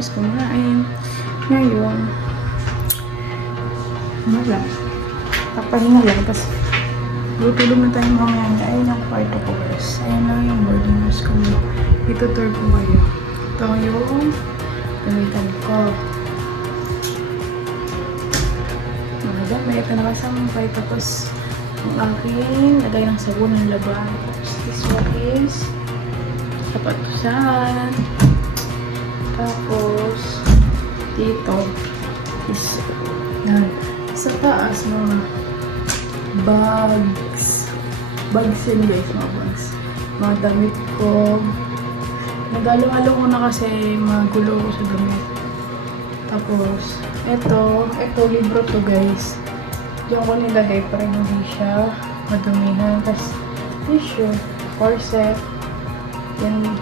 tapos kumain. Ngayon, wala. Papahinga lang. Tapos, tutulog na tayo mamaya. Ayun ang kwarto ko guys. Ayun lang yung boarding house ko. Itutur ko kayo. Ito yung gamitan ko. May pinakasampay. Tapos, ang aking lagay ng sabon ng laban. Tapos, this one is kapatusan. Tapos, dito is yan. Sa taas, mga bags. Bags yun guys, mga bags. Mga damit ko. Nagalo-halo ko na kasi magulo ko sa damit. Tapos, ito libro to guys. Diyan ko nilagay para hindi siya madumihan. Tapos, tissue, corset, yan,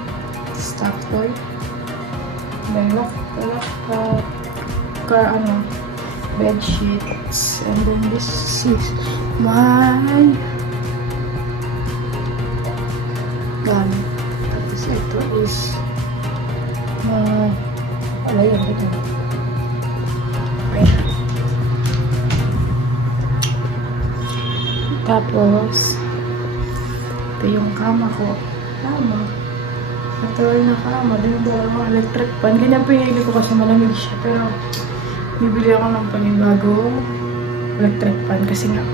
stuff toy. Then, laptop, bed sheets, and then this is my gamit. Tapos, ito is wala yun, ito. Tapos, ito yung kama ko. Kama. Natural na kama. Doon ba ako electric fan. Ganyan pinili ko kasi malamig siya. Pero, bibili ako ng panibagong electric fan. Kasi nga,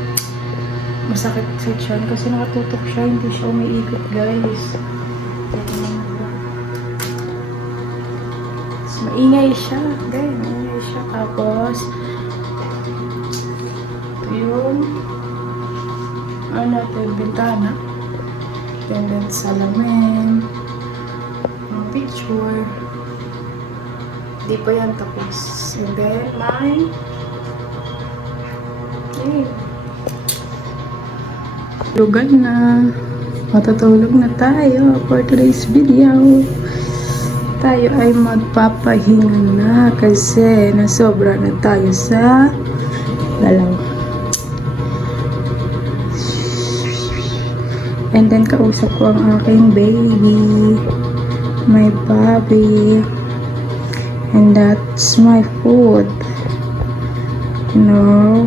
masakit sa tiyan. Kasi nakatutok siya. Hindi siya umiikot, guys. Maingay siya. Guys, maingay siya. Tapos, ito yung ito yung bintana. And then salamin. Ang picture. Di pa yan tapos. And then my lugar na. Matutulog na tayo for today's video. Tayo ay magpapahinga na kasi nasobra na tayo sa dalaw. And then, kausap ko ang aking baby. My Bobby. And that's my food. You know.